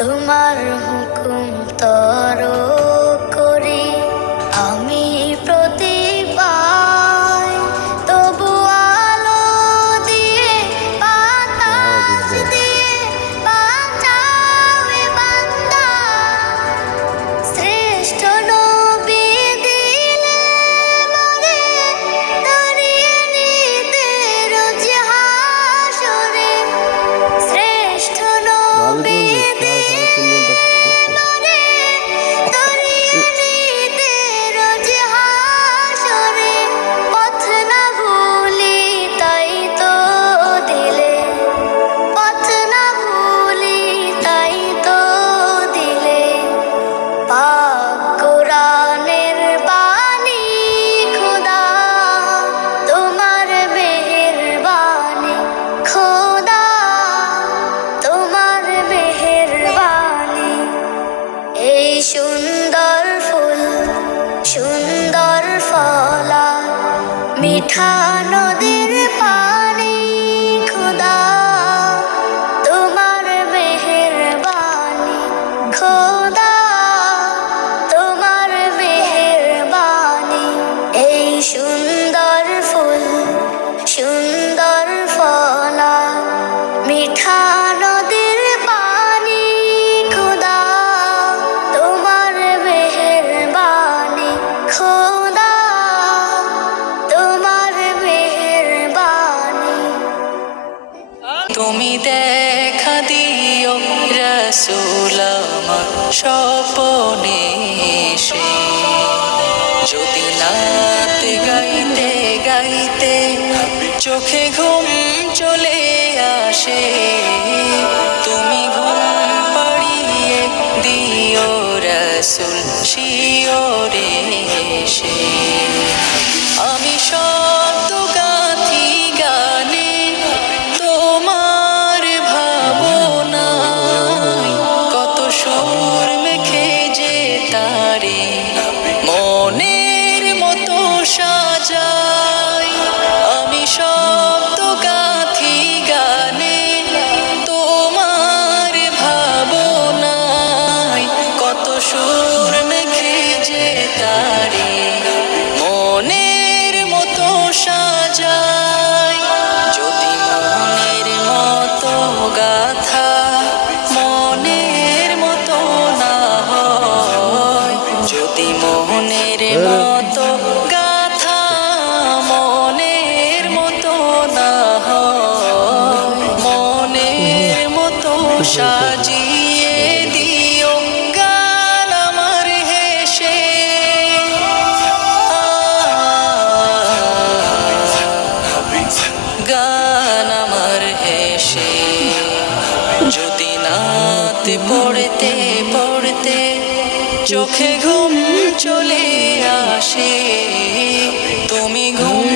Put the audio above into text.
তোমার হুকুম তর করি আমি প্রতিবার, তবু আলো দিয়ে বাতাস দিয়ে বাঁচাবে বান্দা। শ্রেষ্ঠ নবী দিলে মরে দাঁড়িয়ে নিতে রোজ হাসরে। শ্রেষ্ঠ নবী সুন্দর ফুল সুন্দর ফলা মিঠা নদীর পানি খোদা, তোমার মেহেরবানি খোদা, তোমার মেহেরবানি। এই সুন্দর ফুল সুন্দর ফলা মিঠা নদীর পানি খোদা, তোমার মেহেরবানি খোদা, তোমার মেহেরবানি। তুমি দেখা দিও রাসূল আমার স্বপনে এসে, যদি নাত গাইতে গাইতে চোখে ঘুম চলে আসে, তুমি ঘুম পাড়িয়ে দিও রাসূল শিয়রে এসে। আমি শব্দ গাথি গানে তোমার ভাবনায়, কত সুর মেখে যে তারে মনের মতো সাজাই। আমি শব্দ গাথি গানে তোমার ভাবনায়, কত সুর মেখে যে তারে মনের মতো সাজাই। যদি মনের মতো গাথা মনের মতো না হয়, যদি মনের মতো গাথা মনের মতো না হয়, মনের মতো সাজিয়ে দিও গান আমার হেসে। গান আমার হেসে, যদি নাত পড়তে পড়তে চোখে ঘুম চলে আসে, তুমি ঘুম